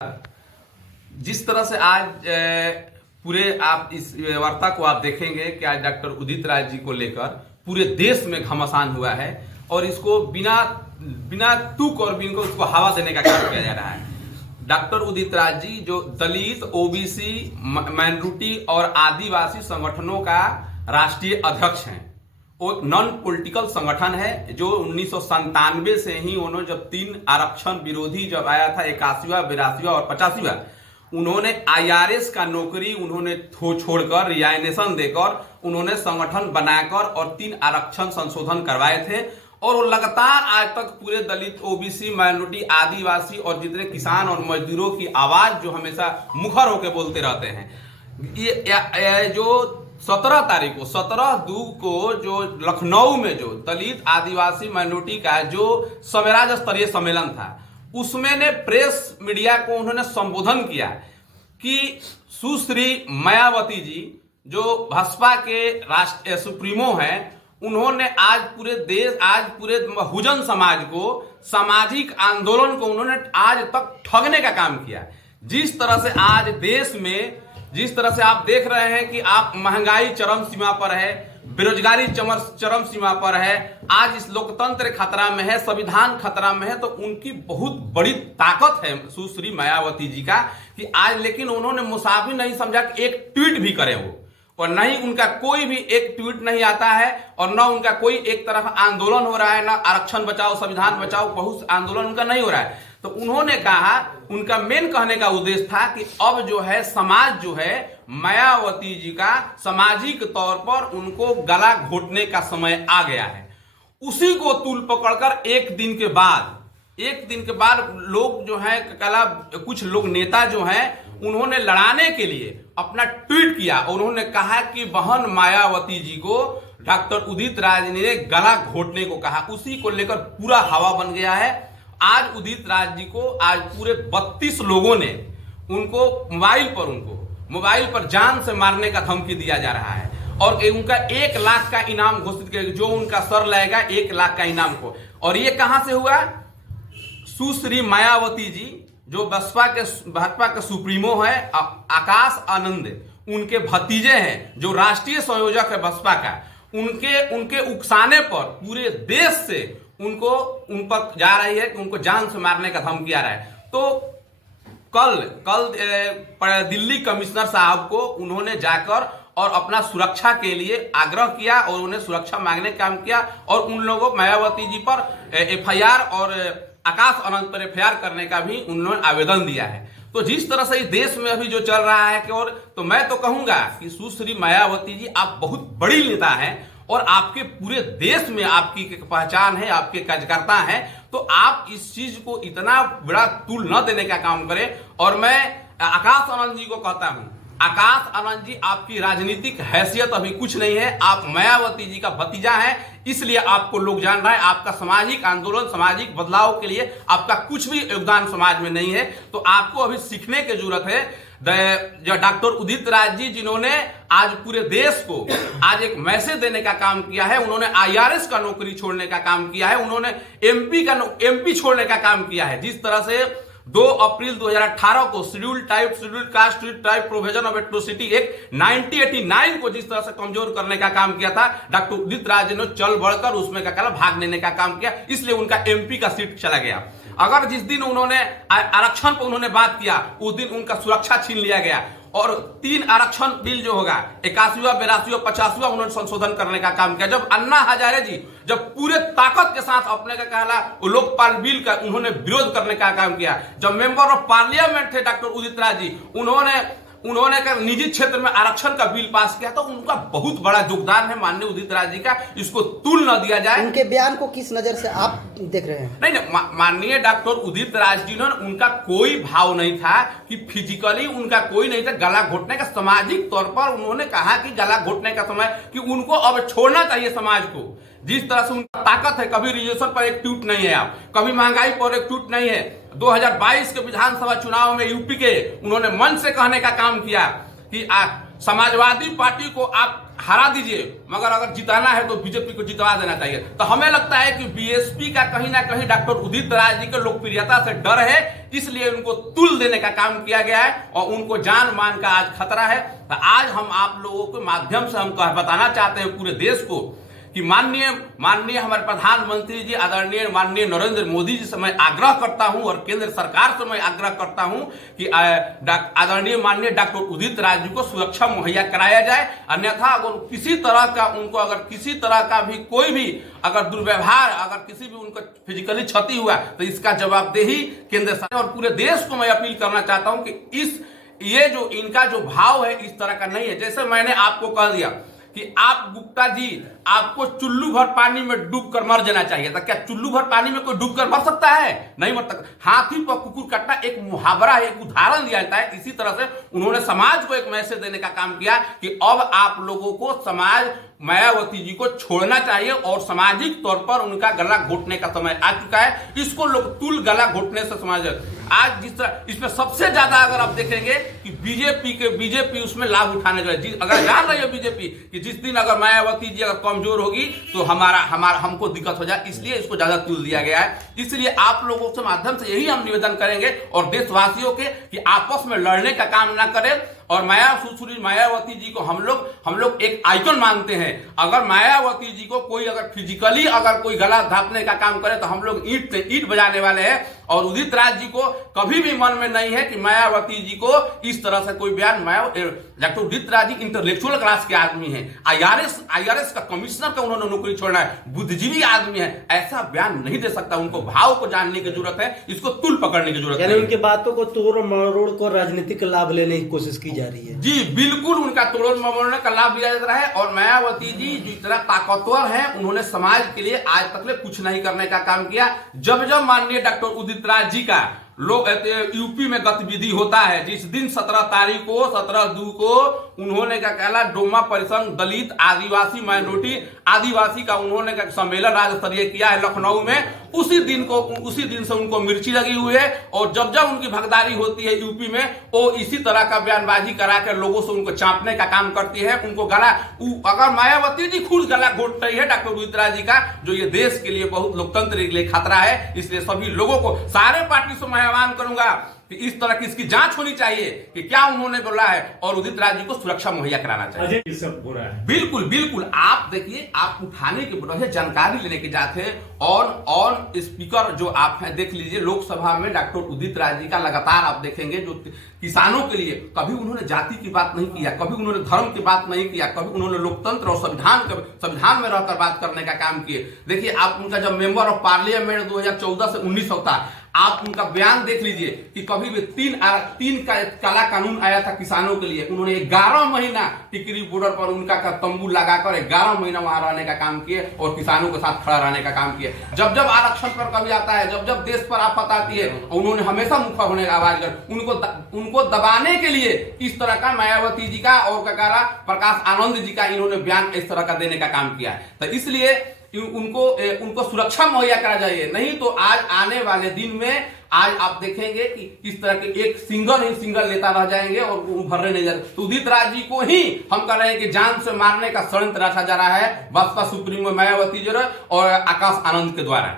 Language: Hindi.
जिस तरह से आज पूरे आप इस वार्ता को आप देखेंगे कि आज डॉक्टर उदित राज जी को लेकर पूरे देश में घमासान हुआ है और इसको बिना बिना तुक और बिन को उसको हवा देने का काम किया जा रहा है। डॉक्टर उदित राज जी जो दलित, ओबीसी, माइनॉरिटी और आदिवासी संगठनों का राष्ट्रीय अध्यक्ष हैं। वो एक नॉन पॉलिटिकल संगठन है जो 1997 से ही उन्होंने जब 3 आरक्षण विरोधी जब आया था 81वां, 82वां और 85वां, उन्होंने आईआरएस का नौकरी उन्होंने छोड़कर रिजाइनेशन देकर उन्होंने संगठन बनाकर और 3 आरक्षण संशोधन करवाए थे और वो लगातार आज तक पूरे दलित, ओबीसी, माइनॉरिटी, आदिवासी और जितने किसान और मजदूरों की आवाज जो हमेशा मुखर होकर बोलते रहते हैं। ये जो 17 तारीख को 17/2 को जो लखनऊ में जो दलित, आदिवासी, माइनॉरिटी का जो राज्य स्तरीय सम्मेलन था उसमें ने प्रेस मीडिया को उन्होंने संबोधन किया कि सुश्री मायावती जी जो भाजपा के राष्ट्रीय सुप्रीमो हैं, उन्होंने आज पूरे बहुजन समाज को, सामाजिक आंदोलन को उन्होंने आज तक ठगने का काम किया। जिस तरह से आज देश में जिस तरह से आप देख रहे हैं कि आप महंगाई चरम सीमा पर है, बेरोजगारी चरम सीमा पर है, आज इस लोकतंत्र खतरा में है, संविधान खतरा में है, तो उनकी बहुत बड़ी ताकत है सुश्री मायावती जी का कि आज लेकिन उन्होंने मुसाफिर नहीं समझा कि एक ट्वीट भी करे वो, और नहीं उनका कोई भी एक ट्वीट नहीं आता है और न उनका कोई एक तरफ आंदोलन हो रहा है, न आरक्षण बचाओ, संविधान बचाओ, बहुत आंदोलन उनका नहीं हो रहा है। तो उन्होंने कहा, उनका मेन कहने का उद्देश्य था कि अब जो है समाज जो है मायावती जी का सामाजिक तौर पर उनको गला घोटने का समय आ गया है। उसी को तूल पकड़कर एक दिन के बाद लोग जो है कुछ लोग नेता जो हैं उन्होंने लड़ाने के लिए अपना ट्वीट किया और उन्होंने कहा कि बहन मायावती जी को डॉक्टर उदित राज ने गला घोटने को कहा। उसी को लेकर पूरा हवा बन गया है। आज उदित राज जी को आज पूरे 32 लोगों ने उनको मोबाइल पर जान से मारने का धमकी दिया जा रहा है और उनका 1 लाख का इनाम घोषित किया, जो उनका सर लाएगा 1 लाख का इनाम को। और ये कहां से हुआ? सुश्री मायावती जी जो भाजपा के सुप्रीमो है आकाश आनंद, उनके भतीजे हैं जो राष्ट्रीय संयोजक है भाजपा का, उनके उकसाने पर पूरे देश से उन पर जा रही है कि उनको जान से मारने का धमकी आ रहा है। तो कल दिल्ली कमिश्नर साहब को उन्होंने जाकर और अपना सुरक्षा के लिए आग्रह किया और उन्हें सुरक्षा मांगने का काम किया और उन लोगों मायावती जी पर एफआईआर और आकाश आनंद पर एफआईआर करने का भी उन्होंने आवेदन दिया है। तो जिस तरह से देश में अभी जो चल रहा है कि और तो मैं तो कहूंगा कि सुश्री मायावती जी आप बहुत बड़ी नेता हैं और आपके पूरे देश में आपकी पहचान है, आपके कार्यकर्ता हैं, तो आप इस चीज को इतना बड़ा तूल न देने का काम करें। और मैं आकाश आनंद जी को कहता हूं, आकाश आनंद जी आपकी राजनीतिक हैसियत अभी कुछ नहीं है, आप मायावती जी का भतीजा हैं, इसलिए आपको लोग जान रहे हैं। आपका सामाजिक आंदोलन, सामाजिक बदलाव के लिए आपका कुछ भी योगदान समाज में नहीं है। तो आपको अभी सीखने की जरूरत है। जो डॉक्टर उदित राज जी जिन्होंने आज पूरे देश को आज एक मैसेज देने का काम किया है, उन्होंने आईआरएस का नौकरी छोड़ने का काम किया है, उन्होंने एमपी छोड़ने का काम किया है। जिस तरह से 2 अप्रैल 2018 को schedule caste provision of atrocity act 1989 को जिस तरह से कमजोर करने का काम किया था, डॉक्टर उदित राज ने चल बढ़कर उसमें भाग लेने का काम किया, इसलिए उनका एमपी का सीट चला गया। अगर जिस दिन उन्होंने आरक्षण पर उन्होंने बात किया उस दिन उनका सुरक्षा छीन लिया गया और 3 आरक्षण बिल जो होगा 81वां, 82वां, 85वां उन्होंने संशोधन करने का काम किया। जब अन्ना हजारे जी जब पूरे ताकत के साथ अपने का कहला लोकपाल बिल का उन्होंने विरोध करने का काम किया, जब मेंबर ऑफ पार्लियामेंट थे डॉक्टर उदित राज जी, उन्होंने निजी क्षेत्र में आरक्षण का बिल पास किया, तो उनका बहुत बड़ा योगदान है माननीय उदित राज जी का, इसको तुल न दिया जाए। उनके बयान को किस नजर से आप देख रहे हैं? नहीं, माननीय डॉक्टर उदित राज जी ने उनका कोई भाव नहीं था कि फिजिकली उनका कोई नहीं था गला घोटने का। सामाजिक तौर पर उन्होंने कहा कि गला घोटने का समय कि उनको अब छोड़ना चाहिए समाज को। जिस तरह से उनका ताकत है, कभी रिजर्वेशन पर एक ट्वीट नहीं है, आप कभी महंगाई पर एक ट्वीट नहीं है। 2022 के विधानसभा चुनाव में यूपी के उन्होंने मंच से कहने का काम किया कि समाजवादी पार्टी को आप हरा दीजिए, मगर अगर जिताना है तो बीजेपी को जितवा देना चाहिए। तो हमें लगता है कि बीएसपी का कहीं ना कहीं डॉक्टर उदित राज जी के लोकप्रियता से डर है, इसलिए उनको तुल देने का काम किया गया है और उनको जान मान का आज खतरा है। तो आज हम आप लोगों के माध्यम से हम बताना चाहते हैं पूरे देश को कि माननीय हमारे प्रधानमंत्री जी आदरणीय माननीय नरेंद्र मोदी जी से मैं आग्रह करता हूं और केंद्र सरकार से मैं आग्रह करता हूं कि आदरणीय माननीय डॉक्टर उदित राज जी को सुरक्षा मुहैया कराया जाए। अन्यथा अगर किसी तरह का भी कोई भी अगर दुर्व्यवहार, अगर किसी भी उनको फिजिकली क्षति हुआ तो इसका जवाबदेही केंद्र सरकार और पूरे देश को मैं अपील करना चाहता हूं कि ये जो इनका जो भाव है इस तरह का नहीं है। जैसे मैंने आपको कह दिया कि आप गुप्ता जी आपको चुल्लू भर पानी में डूब कर मर जाना चाहिए था, क्या चुल्लू भर पानी में कोई डूब कर मर सकता है? नहीं मर सकता। हाथी पर कुकुर काटना एक मुहावरा है, एक उदाहरण दिया जाता है। इसी तरह से उन्होंने समाज को एक मैसेज देने का काम किया कि अब आप लोगों को समाज मायावती जी को छोड़ना चाहिए और सामाजिक तौर पर उनका गला घोटने का समय आ चुका है। इसको लोग तुल गला घोटने से समाज आज जिस तरह इसमें सबसे ज्यादा अगर आप देखेंगे कि बीजेपी उसमें लाभ उठाने जो है, अगर जान रही है बीजेपी कि जिस दिन अगर मायावती जी अगर कमजोर होगी तो हमारा हमको दिक्कत हो जाए, इसलिए इसको ज्यादा तुल दिया गया है। इसलिए आप लोगों के माध्यम से यही हम निवेदन करेंगे और देशवासियों के कि आपस में लड़ने का काम ना करें और मायावती जी को हम लोग एक आइकन मानते हैं। अगर मायावती जी को कोई अगर फिजिकली अगर कोई गला धापने का काम करे तो हम लोग ईंट से ईंट बजाने वाले हैं। और उदित राज जी को कभी भी मन में नहीं है कि मायावती जी को इस तरह से कोई बयान doctor Udit Raj ji intellectual class के आदमी हैं, आईआरएस का कमिश्नर का उन्होंने नौकरी छोड़ना है, बुद्धिजीवी आदमी है, ऐसा बयान नहीं दे सकता। उनको भाव को जानने की जरूरत है, इसको तुल पकड़ने की जरूरत है। उनकी बातों को तोड़ मरोड़ को राजनीतिक लाभ लेने की कोशिश की जा रही है। जी बिल्कुल, उनका तोड़ मरोड़ने का लाभ लिया जा रहा है। और मायावती जी जो इतना ताकतवर हैं, उन्होंने समाज के लिए आज तक कुछ नहीं करने का काम किया। जब माननीय डॉक्टर उदित राज जी का लोग यूपी में गतिविधि होता है, जिस दिन 17/2 को उन्होंने क्या कहला डोमा परिसंघ दलित आदिवासी माइनॉरिटी आदिवासी का उन्होंने का सम्मेलन राज्य स्तरीय किया है लखनऊ में, उसी दिन से उनको मिर्ची लगी हुई है। और जब उनकी भगदारी होती है यूपी में, वो इसी तरह का बयानबाजी करा कर लोगों से उनको चापने का काम करती है। उनको गला अगर मायावती जी खुद गला घोट रही है डॉक्टर उदित राज जी का, जो ये देश के लिए बहुत लोकतंत्र के लिए खतरा है। इसलिए सभी लोगों को सारे पार्टी से मैं आह्वान करूंगा कि इस तरह की इसकी जांच होनी चाहिए कि क्या उन्होंने बोला है और उदित राज जी को सुरक्षा मुहैया कराना चाहिए। ये सब बुरा है। बिल्कुल आप देखिए, आप उठाने के बजाय जानकारी लेने के जाते हैं। ऑन स्पीकर जो आप हैं देख लीजिए, लोकसभा में डॉक्टर उदित राज जी का लगातार आप देखेंगे जो किसानों के लिए कभी उन्होंने जाति की बात नहीं किया, कभी उन्होंने धर्म की बात नहीं किया, कभी उन्होंने लोकतंत्र और संविधान में रहकर बात करने का काम किए। देखिए आप उनका जब मेंबर ऑफ पार्लियामेंट 2014 से 19 होता, आप उनका बयान देख लीजिए कि कभी भी तीन का काला कानून आया था किसानों के लिए, उन्होंने 11 महीना टिकरी बॉर्डर पर उनका तंबू लगाकर 11 महीना वहां रहने का काम किए और किसानों के साथ खड़ा रहने का काम किए। जब आरक्षण पर कभी आता है, जब देश पर आफत आती है, उन्होंने हमेशा मुखर होने का आवाज कर उनको दबाने के लिए इस तरह का मायावती जी का और प्रकाश आनंद जी का इन्होंने बयान इस तरह का देने का काम किया है। तो इसलिए उनको सुरक्षा मुहैया करा जाए, नहीं तो आज आने वाले दिन में आज आप देखेंगे कि इस तरह के एक सिंगल नेता रह जाएंगे और उभरने नहीं जाते। तो उदित राज जी को ही हम कह रहे हैं कि जान से मारने का षड्यंत्र रचा जा रहा है बसपा सुप्रीमो मायावती जी और आकाश आनंद के द्वारा।